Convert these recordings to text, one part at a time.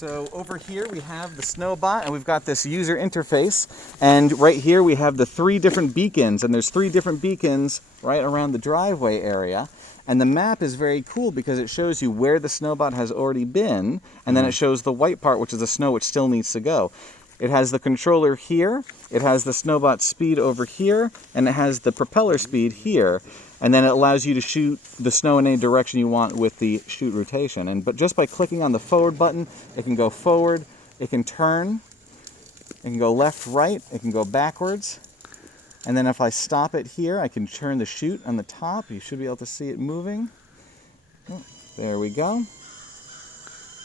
So over here we have the Snowbot, and we've got this user interface, and right here we have the 3 different beacons, and there's 3 different beacons right around the driveway area. And the map is very cool because it shows you where the Snowbot has already been, and then it shows the white part, which is the snow which still needs to go. It has the controller here, it has the Snowbot speed over here, and it has the propeller speed here. And then it allows you to shoot the snow in any direction you want with the shoot rotation. But just by clicking on the forward button, it can go forward, it can turn, it can go left, right, it can go backwards. And then if I stop it here, I can turn the chute on the top. You should be able to see it moving. Oh, there we go.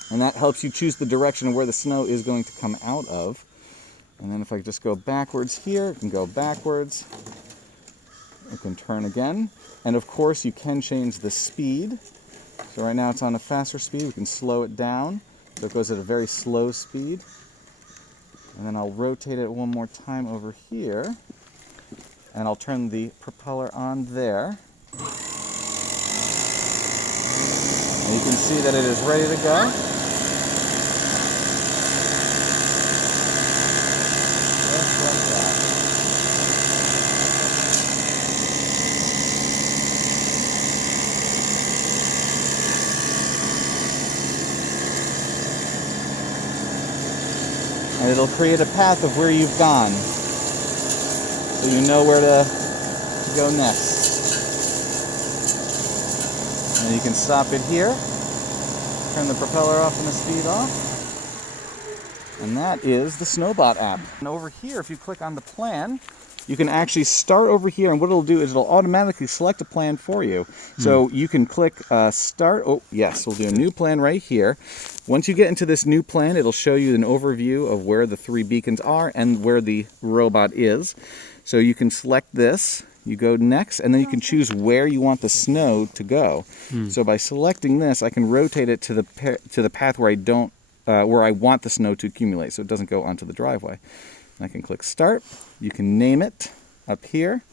And that helps you choose the direction of where the snow is going to come out of. And then if I just go backwards here, it can go backwards. It can turn again. And of course you can change the speed. So right now it's on a faster speed. We can slow it down so it goes at a very slow speed. And then I'll rotate it one more time over here. And I'll turn the propeller on there. And you can see that it is ready to go. Just like that. And it'll create a path of where you've gone, so you know where to go next. And you can stop it here, turn the propeller off and the speed off, and that is the Snowbot app. And over here, if you click on the plan, you can actually start over here, and what it'll do is it'll automatically select a plan for you. So you can click start. Oh yes, we'll do a new plan right here. Once you get into this new plan, it'll show you an overview of where the 3 beacons are and where the robot is. So you can select this, you go next, and then you can choose where you want the snow to go. So by selecting this, I can rotate it to the path where where I want the snow to accumulate, so it doesn't go onto the driveway. And I can click start. You can name it up here.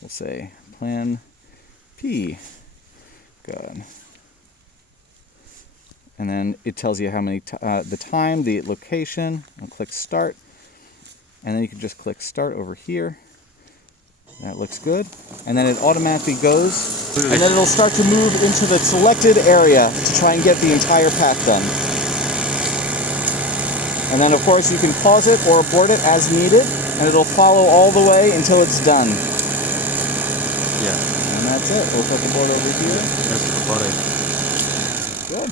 We'll say Plan P. Good. And then it tells you how many the time, the location. I'll click start. And then you can just click start over here. That looks good. And then it automatically goes. And then it'll start to move into the selected area to try and get the entire path done. And then of course you can pause it or abort it as needed, and it'll follow all the way until it's done. Yeah. And that's it. We'll put the board over here. That's about it. Good.